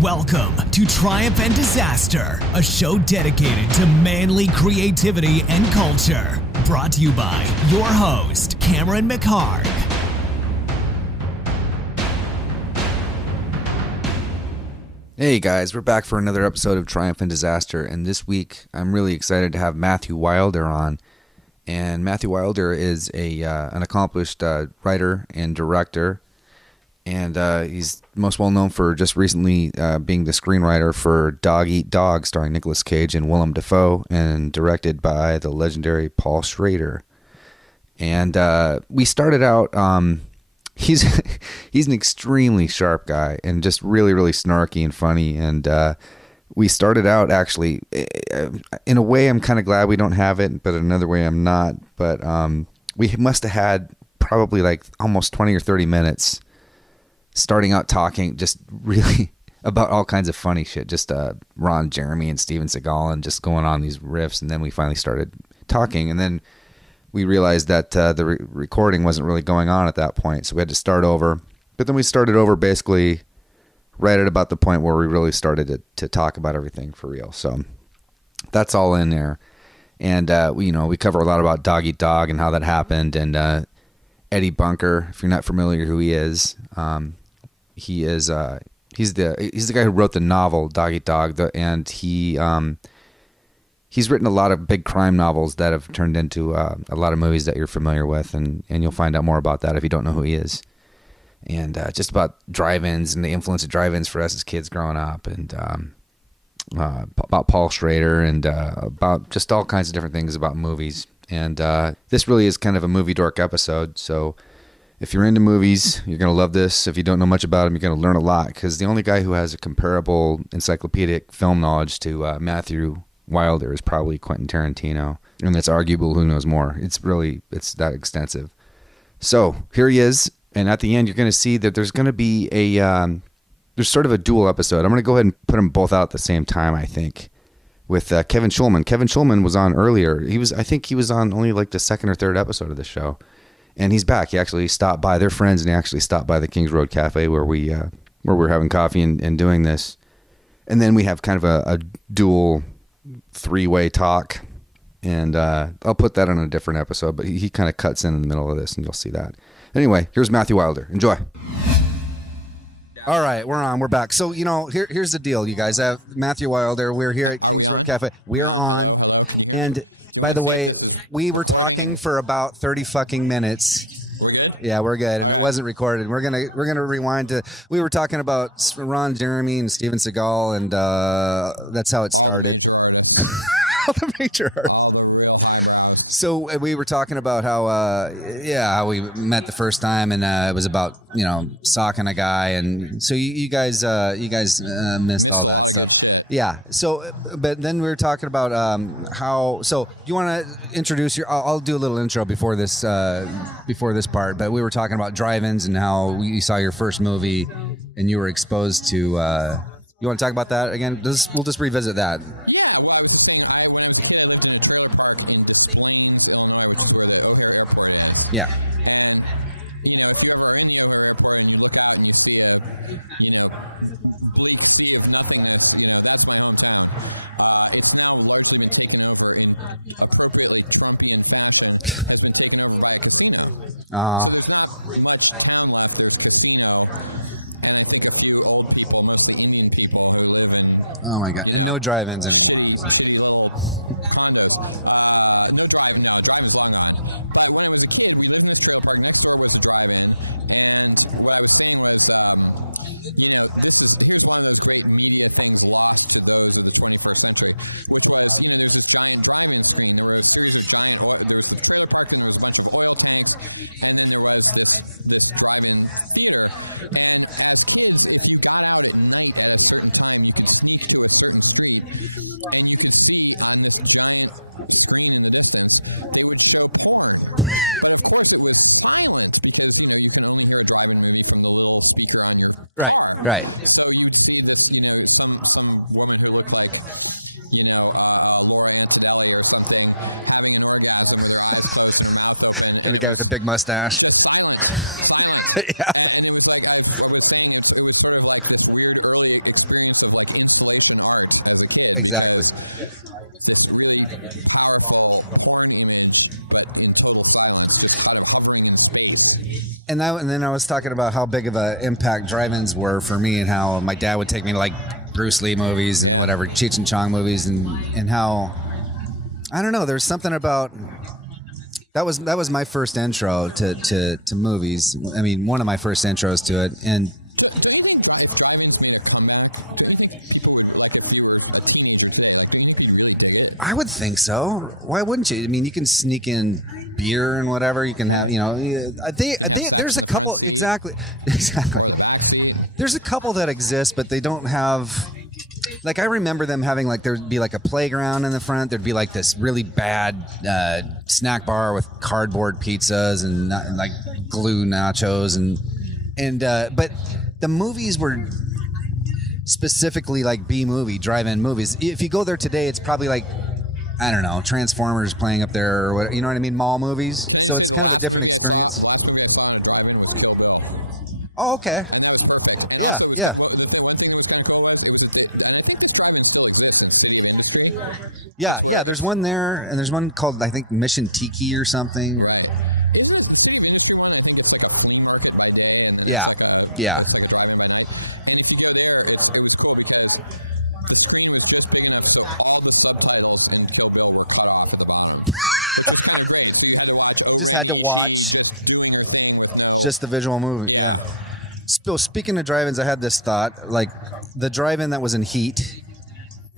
Welcome to Triumph and Disaster, a show dedicated to manly creativity and culture. Brought to you by your host, Cameron McHarg. Hey guys, we're back for another episode of Triumph and Disaster, and this week I'm really excited to have Matthew Wilder on. And Matthew Wilder is an accomplished writer and director, and he's most well known for just recently being the screenwriter for Dog Eat Dog, starring Nicolas Cage and Willem Dafoe, and directed by the legendary Paul Schrader. And we started out, he's an extremely sharp guy and just really, really snarky and funny. And we started out, actually, in a way I'm kind of glad we don't have it, but another way I'm not. But we must have had probably like almost 20 or 30 minutes starting out talking just really about all kinds of funny shit, just Ron Jeremy and Steven Seagal and just going on these riffs. And then we finally started talking, and then we realized that the recording wasn't really going on at that point, so we had to start over. But then we started over basically right at about the point where we really started to talk about everything for real. So that's all in there. And we cover a lot about Dog Eat Dog and how that happened, and Eddie Bunker, if you're not familiar who he is, he's the guy who wrote the novel Dog Eat Dog, and he's written a lot of big crime novels that have turned into a lot of movies that you're familiar with, and you'll find out more about that if you don't know who he is. And just about drive-ins and the influence of drive-ins for us as kids growing up, and about Paul Schrader, and about just all kinds of different things about movies. And this really is kind of a movie dork episode, so if you're into movies, you're going to love this. If you don't know much about him, you're going to learn a lot, because the only guy who has a comparable encyclopedic film knowledge to Matthew Wilder is probably Quentin Tarantino, and that's arguable. Who knows more? It's that extensive. So here he is, and at the end, you're going to see that there's going to be there's sort of a dual episode. I'm going to go ahead and put them both out at the same time, I think, with Kevin Schulman. Kevin Schulman was on earlier. I think he was on only like the second or third episode of the show. And he's back. He actually stopped by. They're friends, and he actually stopped by the Kings Road Cafe where we're having coffee and doing this. And then we have kind of a dual three-way talk, and I'll put that on a different episode, but he kind of cuts in the middle of this, and you'll see that. Anyway, here's Matthew Wilder. Enjoy. All right, we're back. So, here's the deal, you guys. I have Matthew Wilder. We're here at Kings Road Cafe. We're on, and by the way, we were talking for about 30 fucking minutes. Yeah, we're good, and it wasn't recorded. We're gonna rewind to. We were talking about Ron Jeremy and Steven Seagal, and that's how it started. The picture hurts. So we were talking about how we met the first time, and it was about socking a guy, and so you guys missed all that stuff. Yeah. So, but then we were talking about how. So, do you want to introduce your? I'll do a little intro before this part. But we were talking about drive-ins and how you saw your first movie, and you were exposed to. You want to talk about that again? We'll just revisit that. Yeah. Oh my God. And no drive-ins anymore, obviously. Right. And the guy with the big mustache. Yeah. Exactly. And then I was talking about how big of an impact drive-ins were for me, and how my dad would take me to like Bruce Lee movies and whatever, Cheech and Chong movies, and how, I don't know, there's something about that was my first intro to movies. I mean, one of my first intros to it, and I would think so. Why wouldn't you? I mean, you can sneak in beer and whatever. You can have, there's a couple, exactly. There's a couple that exist, but they don't have, like, I remember them having, like, there'd be like a playground in the front. There'd be like this really bad snack bar with cardboard pizzas and like glue nachos but the movies were specifically like B-movie drive-in movies. If you go there today, it's probably like, I don't know, Transformers playing up there or whatever, you know what I mean? Mall movies. So it's kind of a different experience. Oh, okay. Yeah. Yeah, there's one there, and there's one called, I think, Mission Tiki or something. Yeah. Just had to watch just the visual movie. Yeah. So speaking of drive-ins, I had this thought, like the drive-in that was in Heat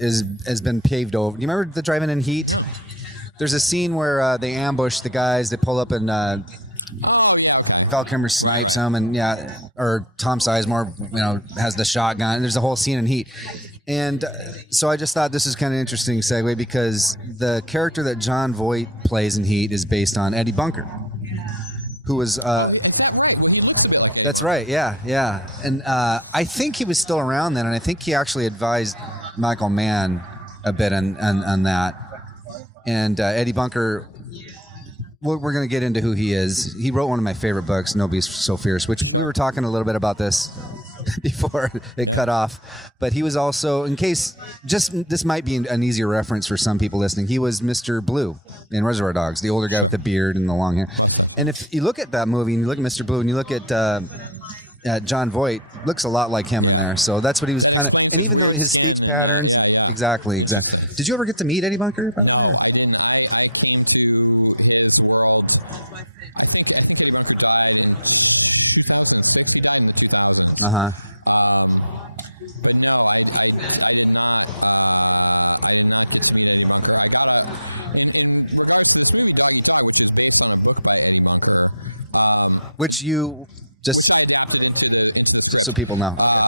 has been paved over. Do you remember the drive-in in Heat? There's a scene where they ambush the guys. They pull up and Val Kilmer snipes them, and or Tom Sizemore, has the shotgun. There's a whole scene in Heat. And so I just thought this is kind of an interesting segue, because the character that John Voight plays in Heat is based on Eddie Bunker, who was... That's right, yeah. And I think he was still around then, and I think he actually advised Michael Mann a bit on that. And Eddie Bunker... We're going to get into who he is. He wrote one of my favorite books, Nobody's So Fierce, which we were talking a little bit about this before it cut off. But he was also, this might be an easier reference for some people listening, he was Mr. Blue in Reservoir Dogs, the older guy with the beard and the long hair. And if you look at that movie, and you look at Mr. Blue, and you look at John Voight, looks a lot like him in there. So that's what he was kind of, and even though his speech patterns, exactly. Did you ever get to meet Eddie Bunker, by the way? Uh-huh. Which you just so people know. Okay.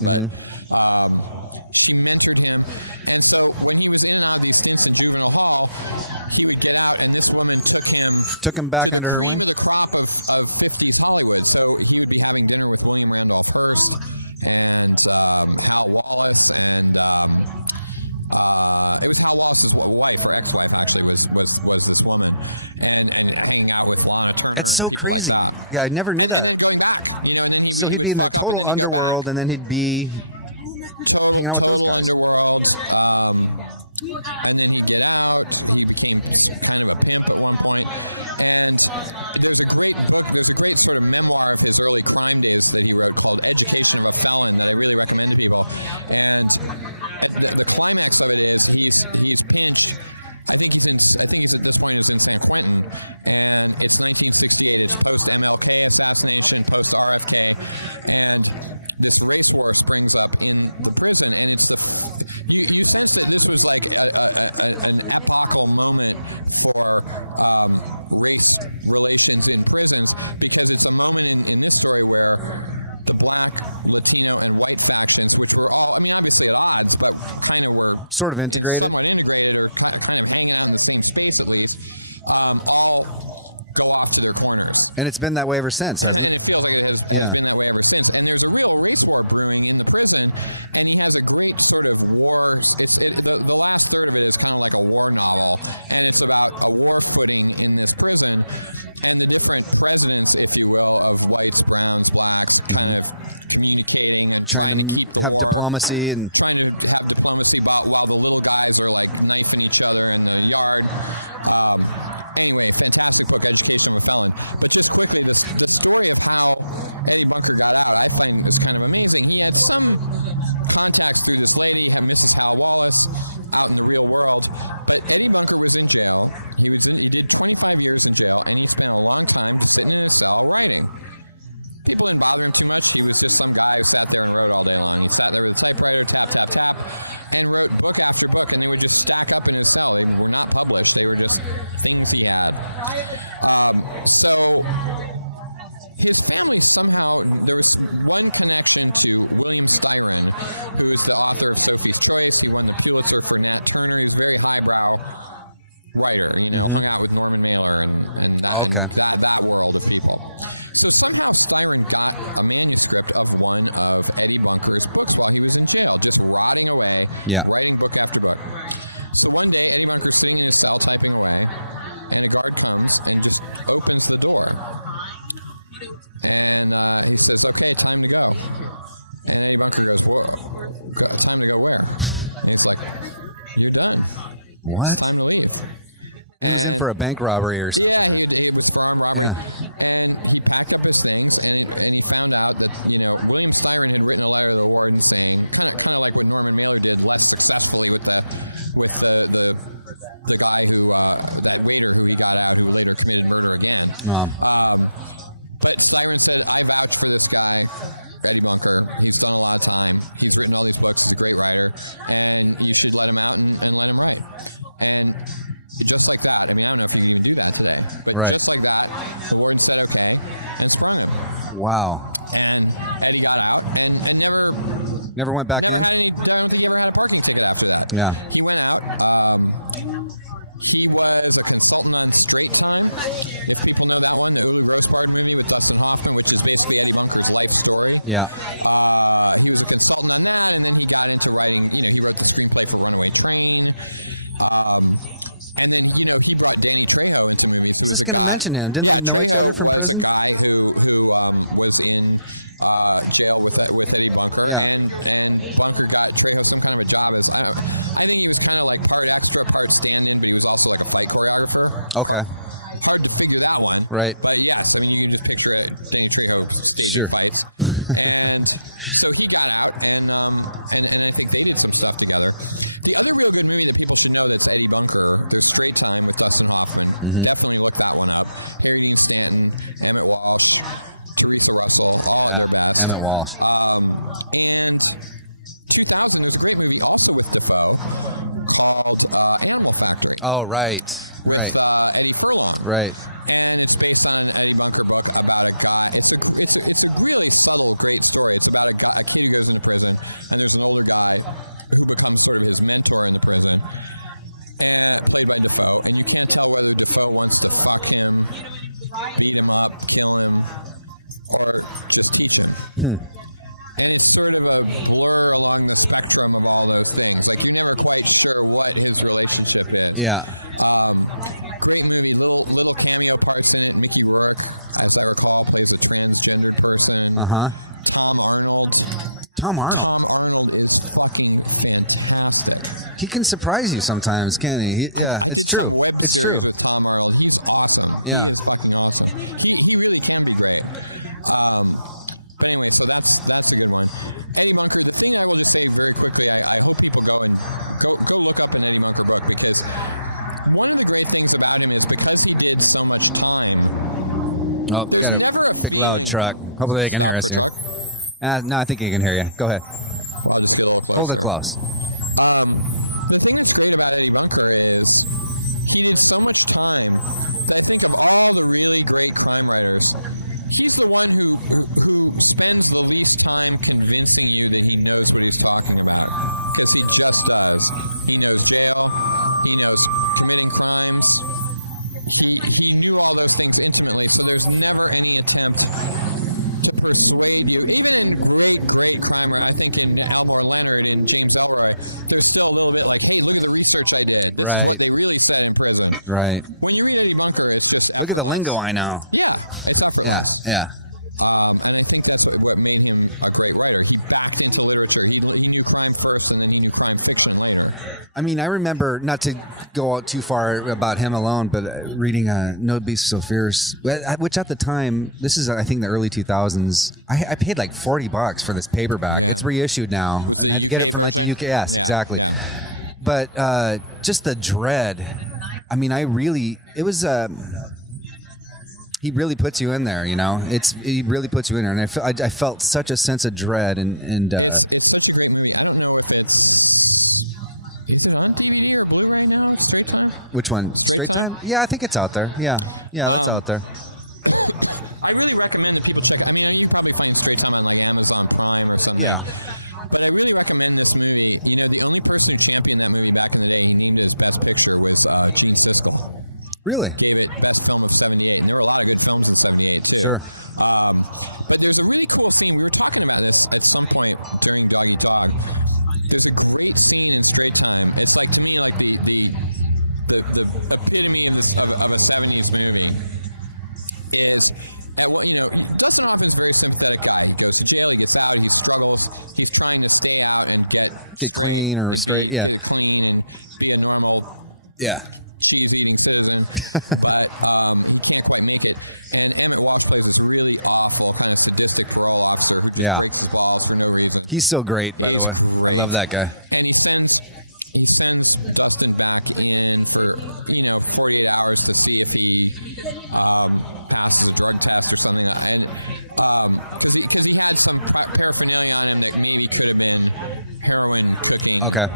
Mm-hmm. Took him back under her wing? It's so crazy. Yeah, I never knew that. So he'd be in the total underworld, and then he'd be hanging out with those guys. sort of integrated. And it's been that way ever since, hasn't it? Yeah. Mm-hmm. Trying to have diplomacy and mm-hmm. Okay. Yeah. What? He was in for a bank robbery or something, right? Yeah. Right. Wow. Never went back in? Yeah. Yeah. I was just going to mention him. Didn't they know each other from prison? Yeah. Okay. Right. Sure. Mm-hmm. Yeah, Emmett Walsh. Oh, right. Right. Right. Yeah. Uh-huh. Tom Arnold. He can surprise you sometimes, can't he? Yeah, it's true. It's true. Yeah. Oh, got a big loud truck. Hopefully they can hear us here. No, I think he can hear you. Go ahead. Hold it close. Right. Right. Look at the lingo I know. Yeah, yeah. I mean, I remember, not to go out too far about him alone, but reading No Beast So Fierce, which at the time, this is, I think, the early 2000s, I paid like $40 for this paperback. It's reissued now, and I had to get it from like the UK. Yes, exactly. But just the dread. I mean, it was... he really puts you in there, you know. He really puts you in there, and I felt such a sense of dread, and which one? Straight Time? Yeah, I think it's out there. Yeah, that's out there. Yeah. Really? Sure. Get clean or straight, yeah. Yeah. Yeah. He's so great, by the way. I love that guy. Okay.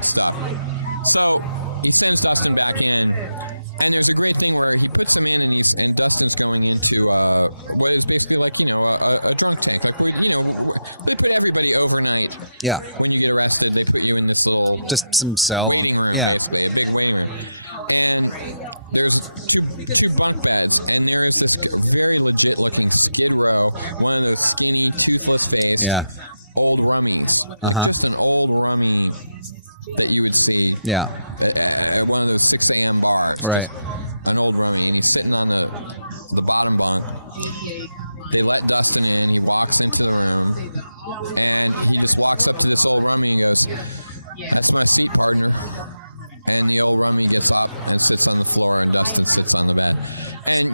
Yeah. Just some cell. Yeah. Yeah. Uh-huh. Yeah. Right.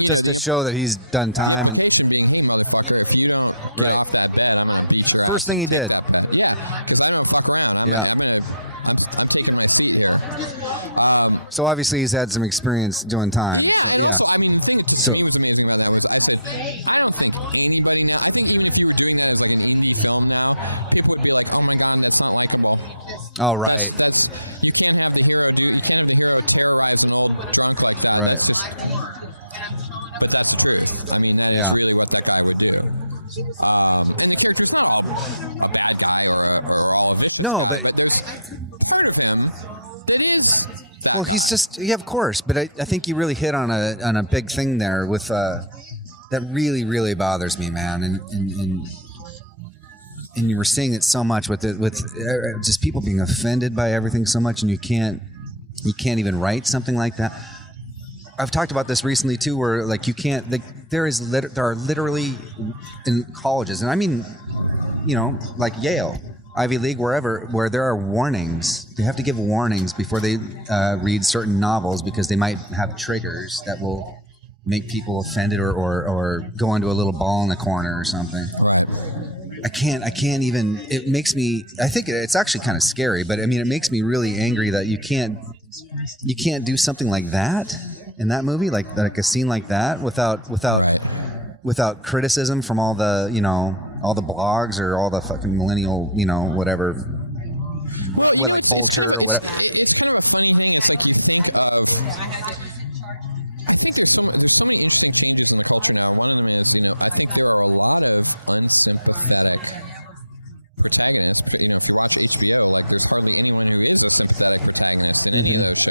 Just to show that he's done time and right. First thing he did. Yeah. So obviously he's had some experience doing time. So yeah. So oh right. Right. Yeah. No, but well, he's just of course. But I think you really hit on a big thing there with that really really bothers me, man. And you were seeing it so much with just people being offended by everything so much, and you can't even write something like that. I've talked about this recently too, where like you can't. There are literally in colleges, and I mean, you know, like Yale, Ivy League, wherever, where there are warnings. They have to give warnings before they read certain novels because they might have triggers that will make people offended or go into a little ball in the corner or something. I can't even. It makes me. I think it's actually kind of scary, but I mean, it makes me really angry that you can't do something like that in that movie, like a scene like that, without criticism from all the, you know, all the blogs or all the fucking millennial, you know, whatever, what, like Vulture or whatever. Mm-hmm.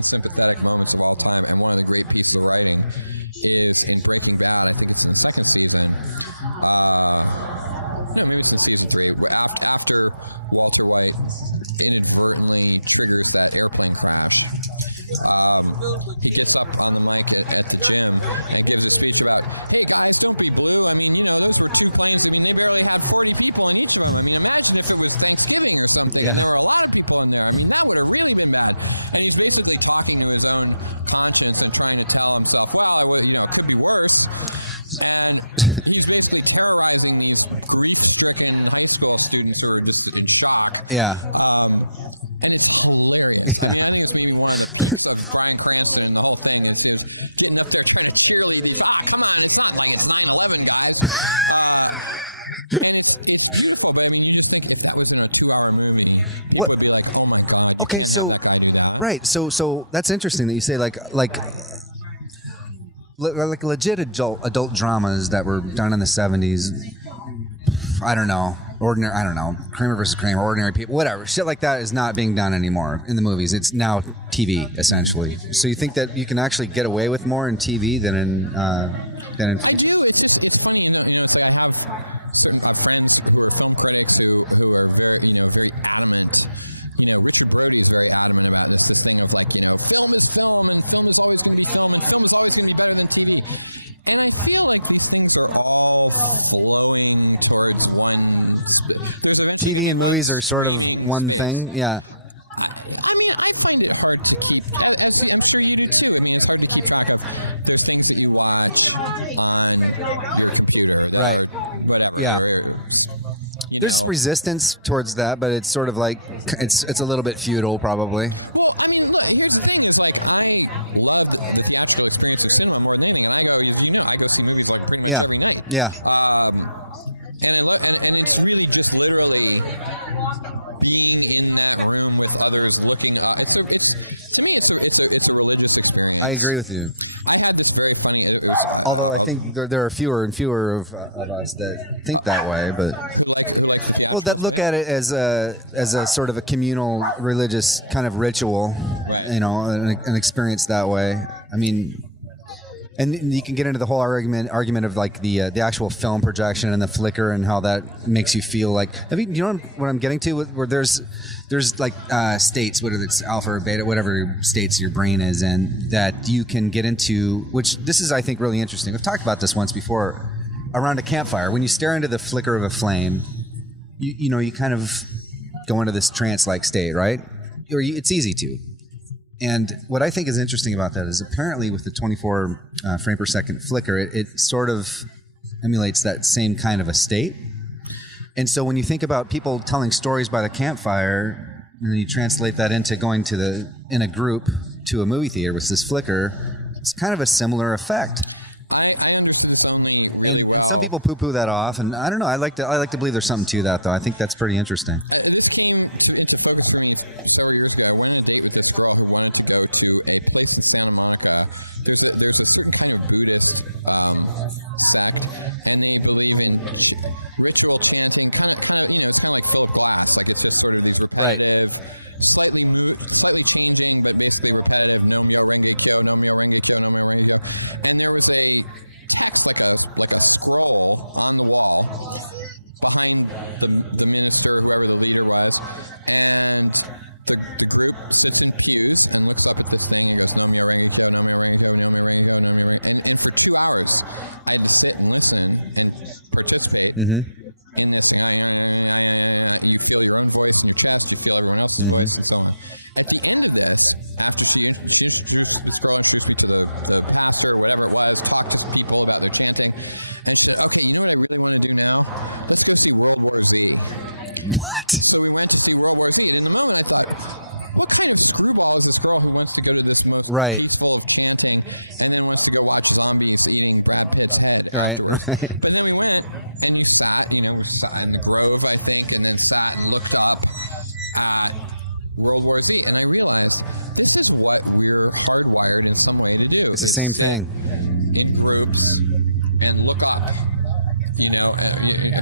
unsympathetic moments of all time. And one of the great pieces of writing is breaking down inconsistencies. Walter White Yeah. Yeah. Yeah. What? Okay, so right, so that's interesting that you say like legit adult dramas that were done in the 70s. I don't know, Kramer versus Kramer, Ordinary People, whatever, shit like that is not being done anymore in the movies. It's now TV essentially. So you think that you can actually get away with more in TV than in features? TV and movies are sort of one thing, yeah. Right. Yeah. There's resistance towards that, but it's sort of like it's a little bit feudal, probably. Yeah. Yeah. I agree with you. Although I think there are fewer and fewer of us that think that way, but that look at it as a sort of a communal religious kind of ritual, an experience that way. I mean, and you can get into the whole argument of like the actual film projection and the flicker and how that makes you feel like. You know what I'm getting to? Where there's like states, whether it's alpha or beta, whatever states your brain is in, that you can get into. Which this is, I think, really interesting. We've talked about this once before around a campfire. When you stare into the flicker of a flame, you kind of go into this trance-like state, right? Or it's easy to. And what I think is interesting about that is apparently with the 24 frame per second flicker, it sort of emulates that same kind of a state. And so when you think about people telling stories by the campfire, and then you translate that into going in a group to a movie theater with this flicker, it's kind of a similar effect. And some people poo-poo that off, and I don't know. I like to believe there's something to that, though. I think that's pretty interesting. Right. Mm-hmm. Mm-hmm. What? Right. Right. Right. Inside the grove, I think, and inside look up at World War II. It's the same thing. In groups and look up. I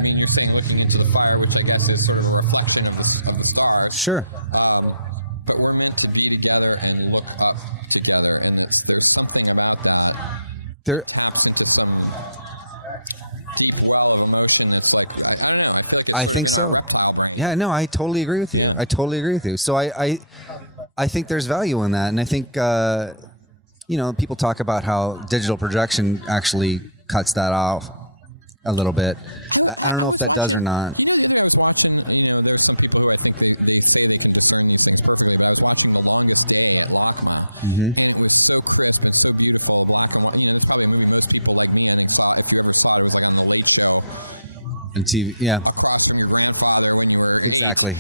mean, you're saying looking into the fire, which I guess is sort of a reflection of the stars. Sure. But we're meant to be together and look up There. I think so. Yeah, no, I totally agree with you. So I think there's value in that, and I think people talk about how digital projection actually cuts that off a little bit. I don't know if that does or not. Mm-hmm. And TV, yeah. Exactly.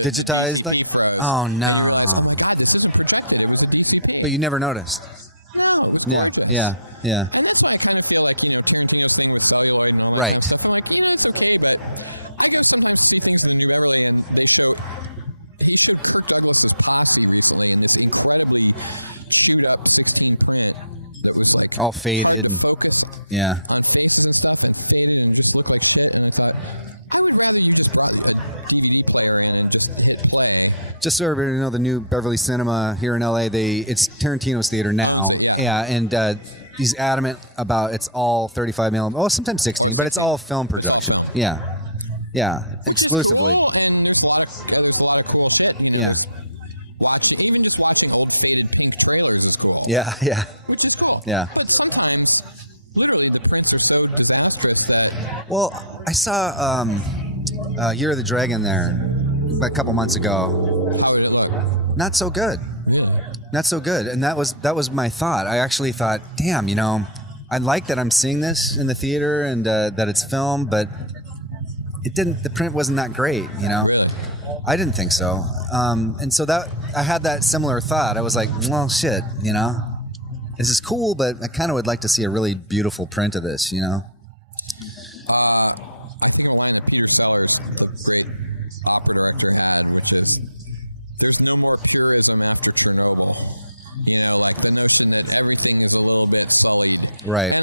Digitized, like, oh no. But you never noticed. Yeah. Right. All faded. And, yeah. Just so everybody know, the new Beverly Cinema here in LA, it's Tarantino's theater now. Yeah, and he's adamant about it's all 35 millimeter. Oh, sometimes 16, but it's all film projection. Yeah, exclusively. Yeah. Well, I saw Year of the Dragon there a couple months ago. Not so good, and that was my thought. I actually thought, damn, I like that I'm seeing this in the theater and that it's filmed, but the print wasn't that great. I didn't think so, and so that I had that similar thought. I was like, well, shit, this is cool, but I kind of would like to see a really beautiful print of this, Right.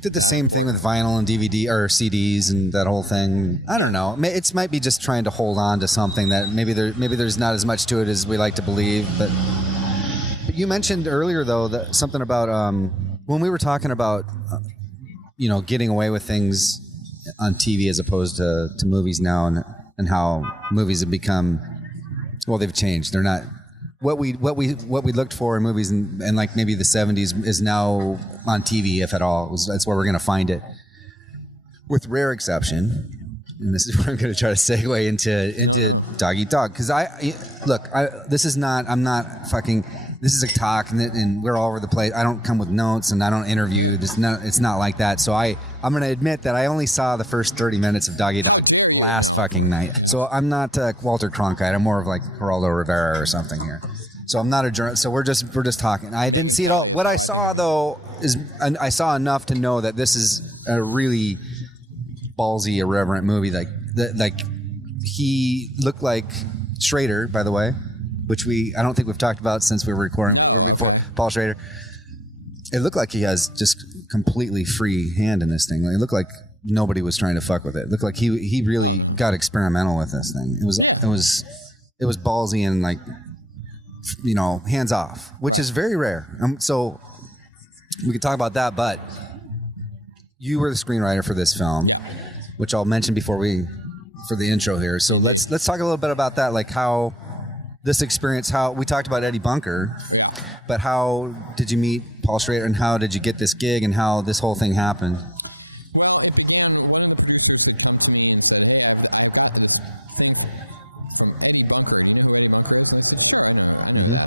Did the same thing with vinyl and DVD or CDs and that whole thing. I don't know. It might be just trying to hold on to something that maybe there's not as much to it as we like to believe. But you mentioned earlier though that something about when we were talking about getting away with things on TV as opposed to movies now, and how movies have become, well, they've changed. They're not what we looked for in movies and like maybe the 70s is now on TV, if at all. That's where we're going to find it, with rare exception. And this is where I'm going to try to segue into Dog Eat Dog, because this is a talk, and we're all over the place. I don't come with notes, and I don't interview. It's not like that. So I'm going to admit that I only saw the first 30 minutes of Dog Eat Dog last fucking night. So I'm not Walter Cronkite. I'm more of like Geraldo Rivera or something here. So I'm not a journalist. So we're just talking. I didn't see it all. What I saw though is I saw enough to know that this is a really ballsy, irreverent movie. Like he looked like Schrader, by the way, which I don't think we've talked about since we were recording before. Paul Schrader. It looked like he has just completely free hand in this thing. It looked like nobody was trying to fuck with it. It looked like he really got experimental with this thing. It was ballsy and like, hands off, which is very rare. So we could talk about that, but you were the screenwriter for this film, which I'll mention for the intro here. So let's talk a little bit about that, like how this experience, how we talked about Eddie Bunker, but how did you meet Paul Schrader and how did you get this gig and how this whole thing happened? Mm-hmm.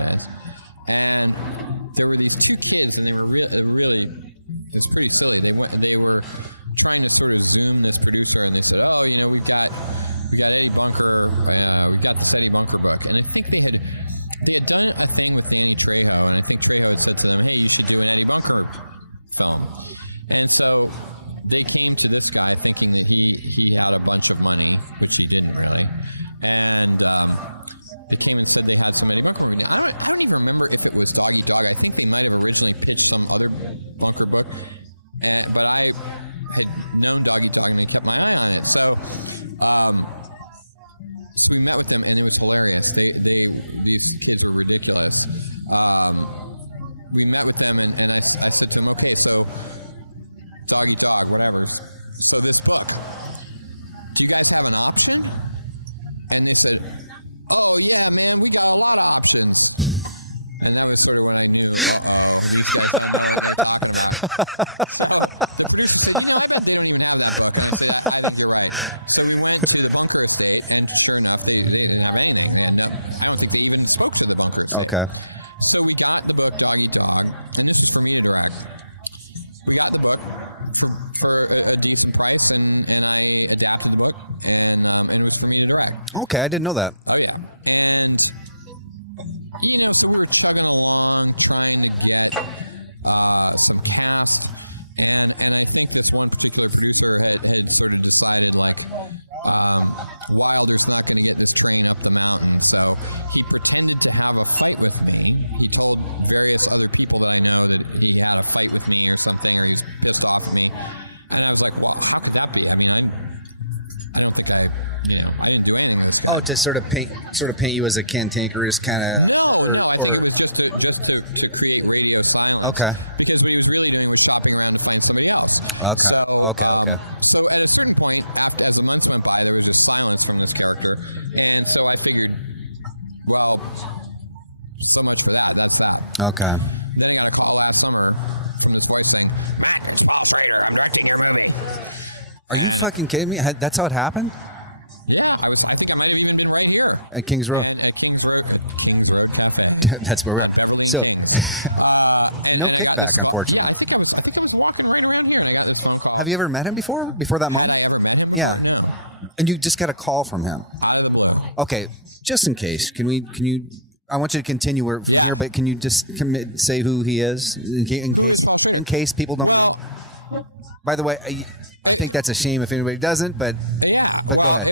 They came to this guy thinking he had a bunch of money, which he didn't really. And they came and said they had to make a movie. but I had known doggy dog and kept my eye on it. So, we met them and it was hilarious. These kids were ridiculous. We met with them and I said to them, okay, so doggy dog, whatever. So this one, you guys have an option. And they said, oh yeah, man, we got a lot of options. And then I sort of like, Okay. Okay, I didn't know that. Oh, to sort of paint you as a cantankerous kind of, or. Okay. Okay. Are you fucking kidding me? That's how it happened? At Kings Road. That's where we are. So, no kickback, unfortunately. Have you ever met him before that moment? Yeah. And you just got a call from him. Okay, just in case, can you? I want you to continue from here, but can you just say who he is in case people don't know? By the way, I think that's a shame if anybody doesn't, but go ahead.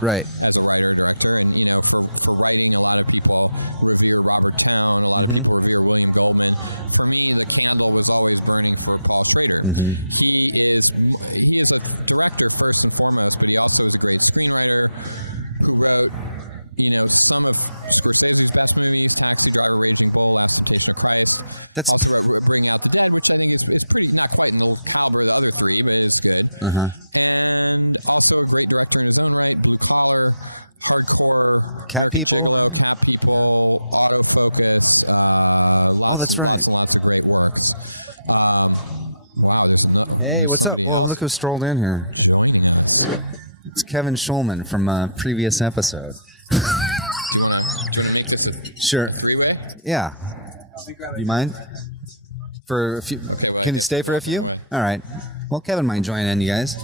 Right. Mm-hmm. Mm-hmm. That's. Uh-huh. Cat people? Yeah. Oh, that's right. Hey, what's up? Well, look who strolled in here. It's Kevin Schulman from a previous episode. Sure. Yeah. You mind? For a few? Can you stay for a few? All right. Well, Kevin might join in, you guys.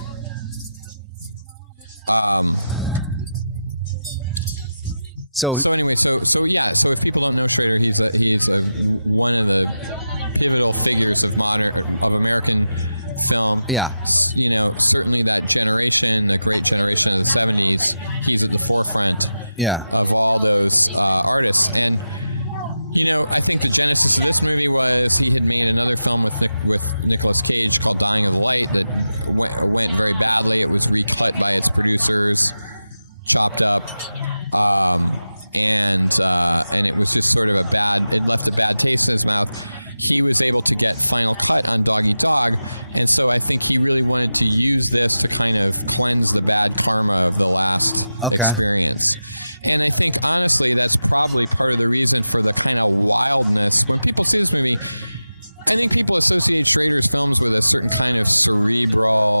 So, yeah. Yeah. Okay.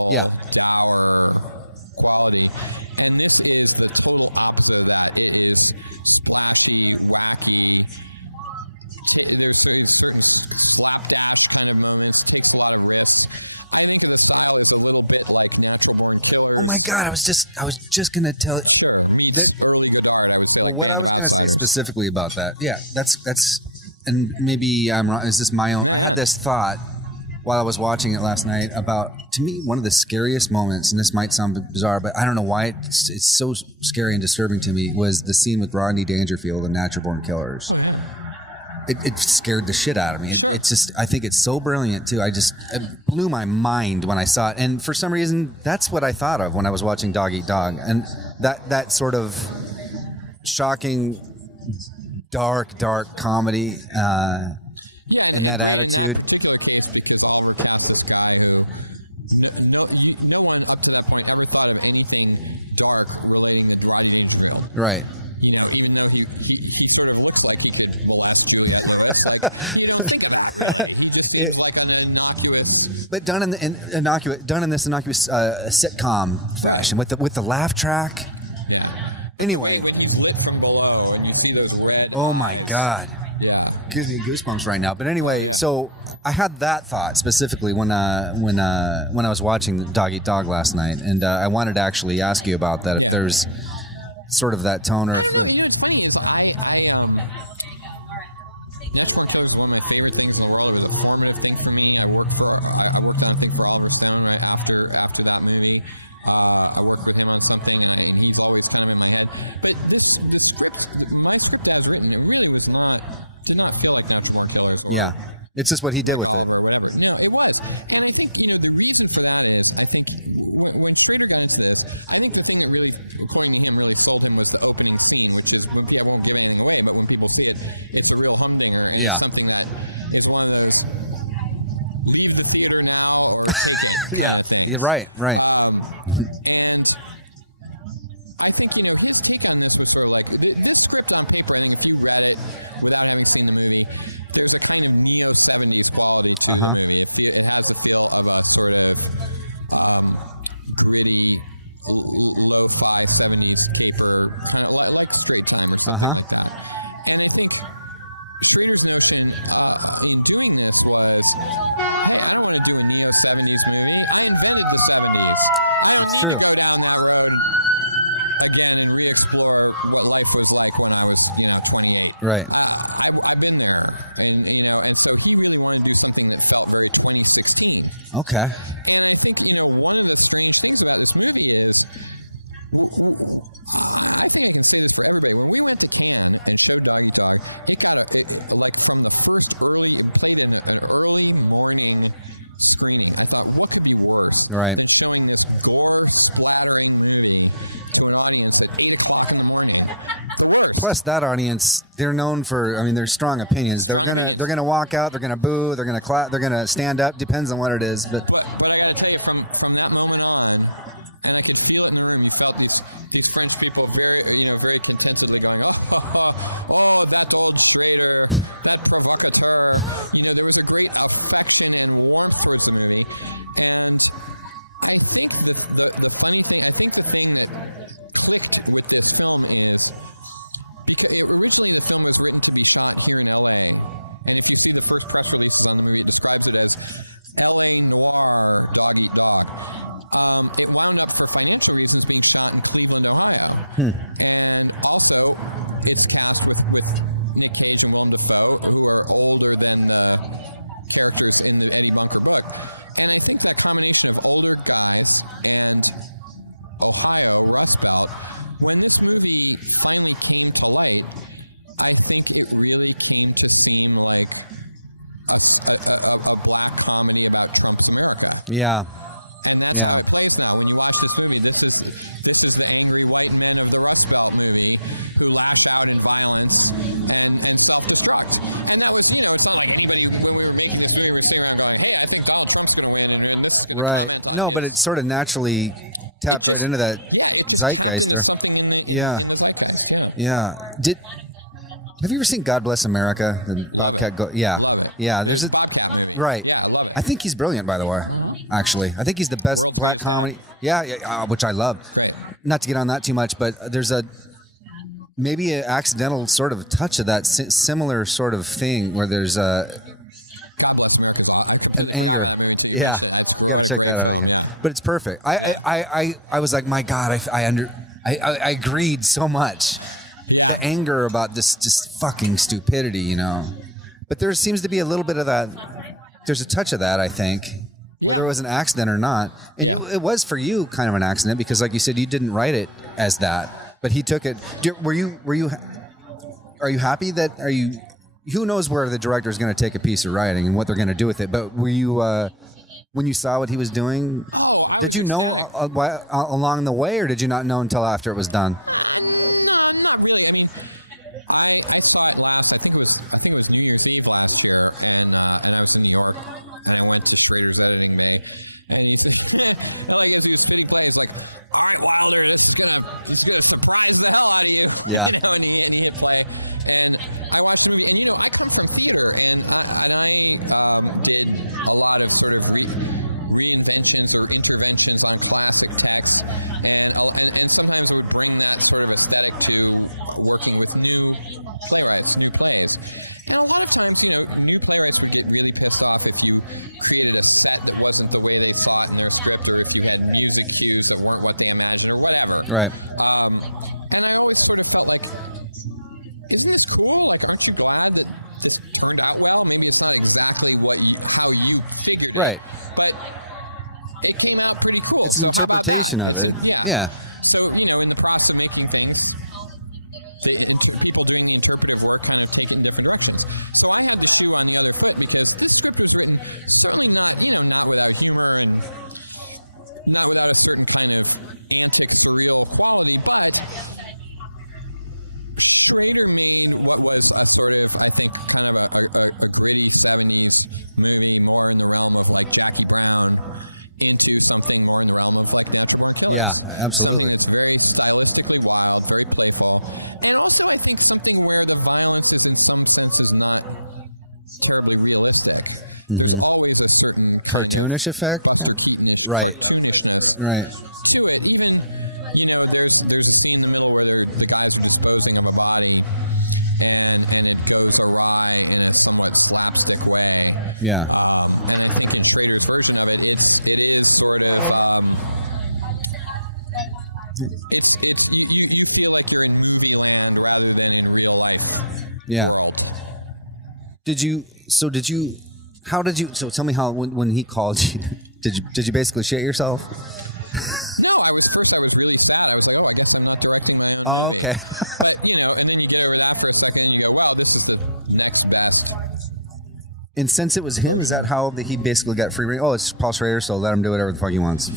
Yeah. Oh my God! I was just gonna tell you that. Well, what I was gonna say specifically about that, yeah, that's, and maybe I'm wrong. Is this my own? I had this thought while I was watching it last night about, to me, one of the scariest moments, and this might sound bizarre, but I don't know why it's so scary and disturbing to me, was the scene with Rodney Dangerfield and Natural Born Killers. It scared the shit out of me. It's just, I think it's so brilliant too. It blew my mind when I saw it, and for some reason, that's what I thought of when I was watching Dog Eat Dog, and that sort of shocking, dark comedy and that attitude. Right. But done in this innocuous sitcom fashion with the laugh track. Anyway. Oh my God. Gives me goosebumps right now. But anyway, so I had that thought specifically when I was watching Dog Eat Dog last night, and I wanted to actually ask you about that. If there's sort of that tone, or if yeah, it's just what he did with it. Yeah. Yeah, you're right. Uh-huh. Uh-huh. It's true. Right. Okay. Right. Plus, that audience, they're known for, I mean, their strong opinions. They're gonna walk out, they're gonna boo, they're gonna clap, they're gonna stand up. Depends on what it is, but. These French people very contentedly going, there was a great question and war Yeah. Right. No, but it sort of naturally tapped right into that zeitgeist there. Yeah. Have you ever seen God Bless America? The Bobcat Yeah. There's a right. I think he's brilliant, by the way. Actually, I think he's the best black comedy. Yeah, which I love. Not to get on that too much, but there's maybe an accidental sort of touch of that similar sort of thing where there's an anger. Yeah, you got to check that out again. But it's perfect. I was like, my God, I agreed so much. The anger about this just fucking stupidity, you know. But there seems to be a little bit of that. there's a touch of that, I think, whether it was an accident or not. And it was for you kind of an accident because, like you said, you didn't write it as that, but he took it. Are you happy that, who knows where the director is going to take a piece of writing and what they're going to do with it, but were you, when you saw what he was doing, did you know along the way, or did you not know until after it was done? Yeah. Right. Right. It's an interpretation of it. Yeah. Yeah, absolutely. Mm-hmm. Cartoonish effect? Right. Right. Yeah. Yeah. So tell me how, when he called you, did you basically shit yourself? Oh, okay. And since it was him, is that how he basically got free reign? Oh, it's Paul Schrader, so let him do whatever the fuck he wants.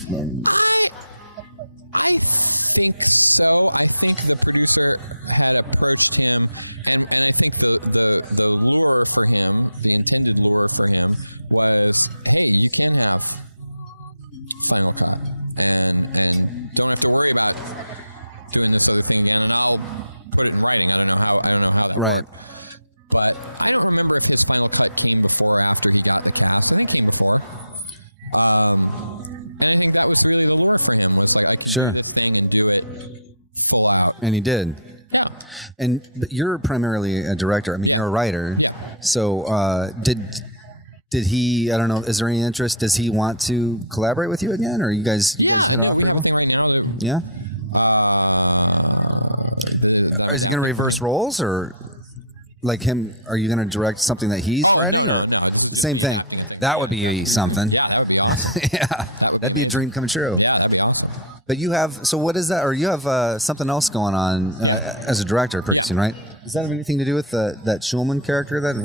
Right. Sure. And he did. But you're primarily a director. I mean, you're a writer. So did he, I don't know, is there any interest? Does he want to collaborate with you again? Or you guys hit it off pretty well? Yeah? Or is he going to reverse roles, or like him? Are you going to direct something that he's writing, or the same thing? That would be something. Yeah, that'd be a dream come true. But you have, so what is that? Or you have something else going on as a director pretty soon, right? Does that have anything to do with that Schulman character? That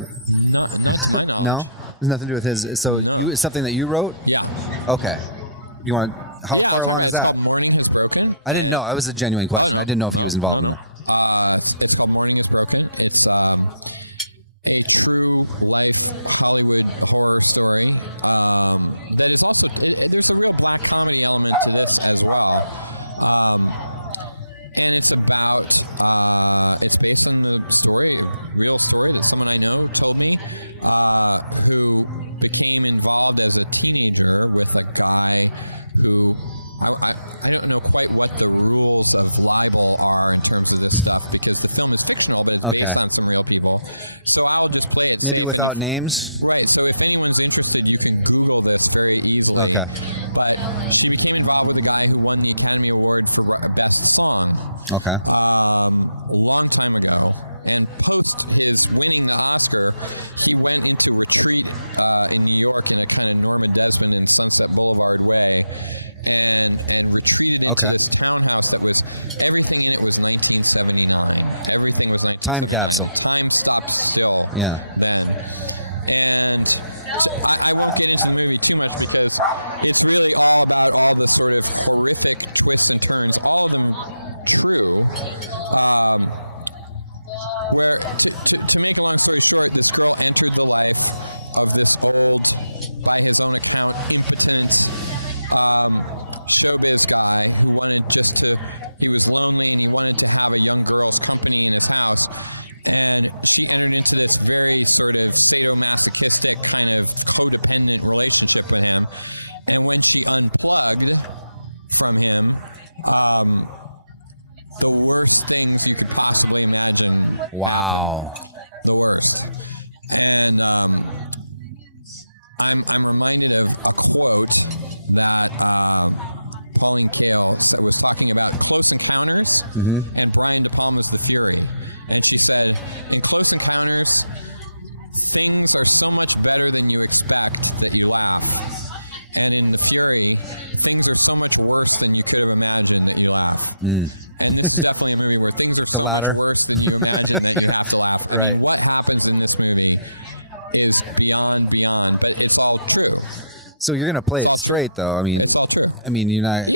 no, there's nothing to do with his. So it's something that you wrote. Okay, you want? How far along is that? I didn't know. That was a genuine question. I didn't know if he was involved in that. Okay. Maybe without names? Okay. Okay. Okay. Time capsule. Yeah. Wow. Mm-hmm. Mm. The latter. Right. So you're gonna play it straight, though. I mean, you're not.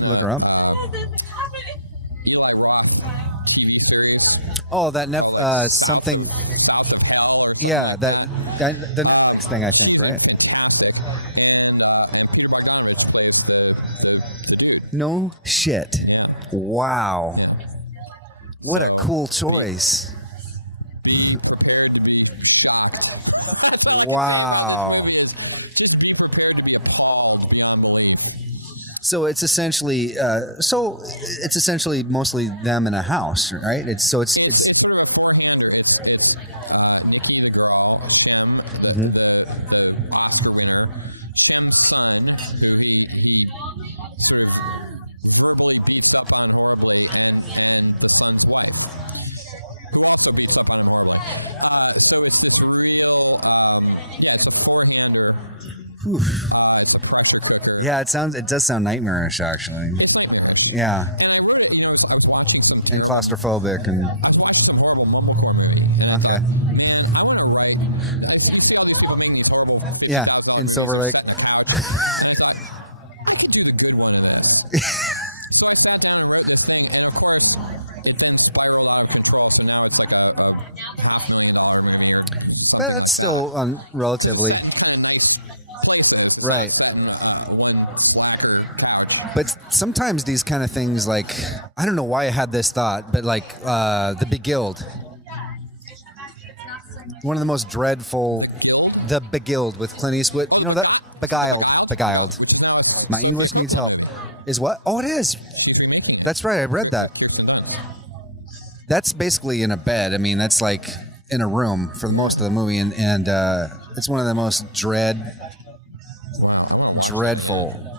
Look her up. Oh, that something. Yeah, that the Netflix thing, I think, right? No shit. Wow. What a cool choice. Wow. So it's essentially mostly them in a house, right? It's. Mm-hmm. Whew. Yeah, it does sound nightmarish, actually. Yeah. And claustrophobic and okay. Yeah, in Silver Lake. But that's still relatively right. But sometimes these kind of things, like, I don't know why I had this thought, but like The Beguiled. One of the most dreadful, The Beguiled with Clint Eastwood. You know that? Beguiled. My English needs help. Is what? Oh, it is. That's right. I read that. That's basically in a bed. I mean, that's like in a room for most of the movie, and it's one of the most dreadful.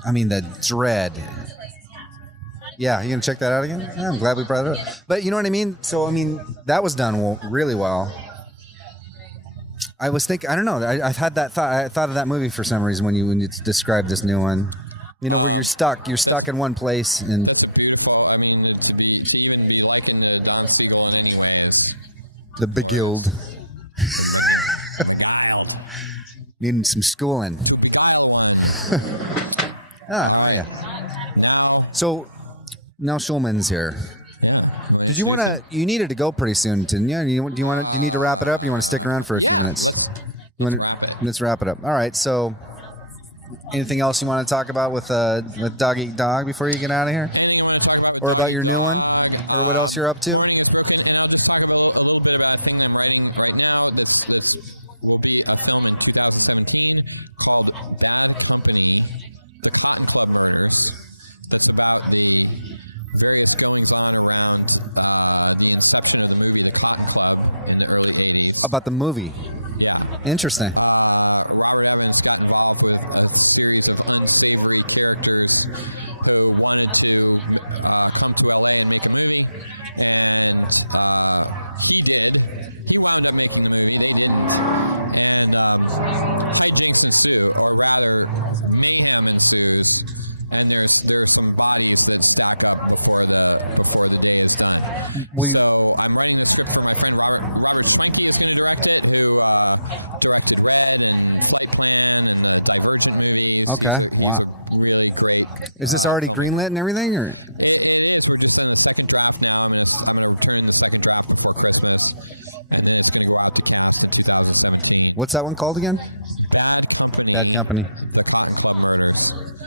I mean, the dread. Yeah, you gonna check that out again? Yeah, I'm glad we brought it up. But you know what I mean? So, I mean, that was done really well. I was thinking, I don't know. I've had that thought. I thought of that movie for some reason when you described this new one. You know, where you're stuck in one place and. The Beguiled. Needing some schooling. How are you? So, now Schulman's here. Did you want to? You needed to go pretty soon, didn't you? Do you need to wrap it up? Or you want to stick around for a few minutes? Let's wrap it up. All right. So, anything else you want to talk about with Dog Eat Dog before you get out of here, or about your new one, or what else you're up to? About the movie. Interesting. we. Okay. Wow. Is this already greenlit and everything, or? What's that one called again? Bad Company.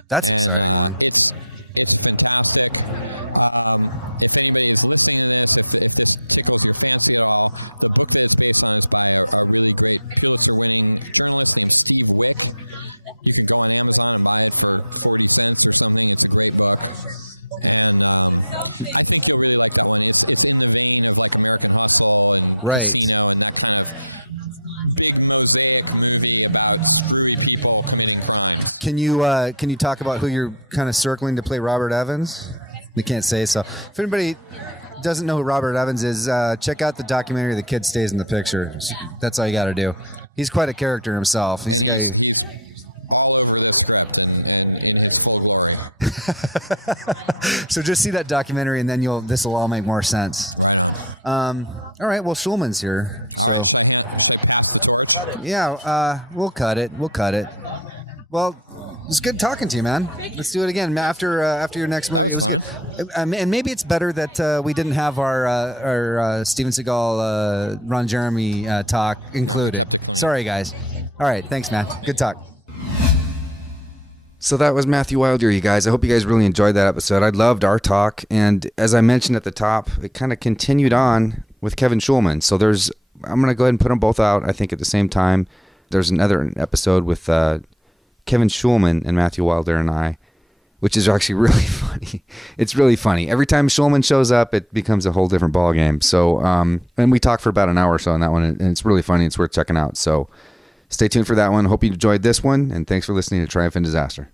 That's an exciting one. Right. Can you talk about who you're kind of circling to play Robert Evans? We can't say so. If anybody doesn't know who Robert Evans is, check out the documentary "The Kid Stays in the Picture." That's all you got to do. He's quite a character himself. He's a guy. So just see that documentary, and then this will all make more sense. All right. Well, Schulman's here, so yeah, we'll cut it. Well, it was good talking to you, man. Let's do it again after your next movie. It was good, and maybe it's better that we didn't have our Steven Seagal, Ron Jeremy talk included. Sorry, guys. All right, thanks, man. Good talk. So that was Matthew Wilder, you guys. I hope you guys really enjoyed that episode. I loved our talk, and as I mentioned at the top, it kind of continued on with Kevin Schulman. So I'm going to go ahead and put them both out, I think, at the same time. There's another episode with Kevin Schulman and Matthew Wilder and I, which is actually really funny. It's really funny. Every time Schulman shows up, it becomes a whole different ballgame. So, and we talked for about an hour or so on that one, and it's really funny. It's worth checking out. So stay tuned for that one. Hope you enjoyed this one, and thanks for listening to Triumph and Disaster.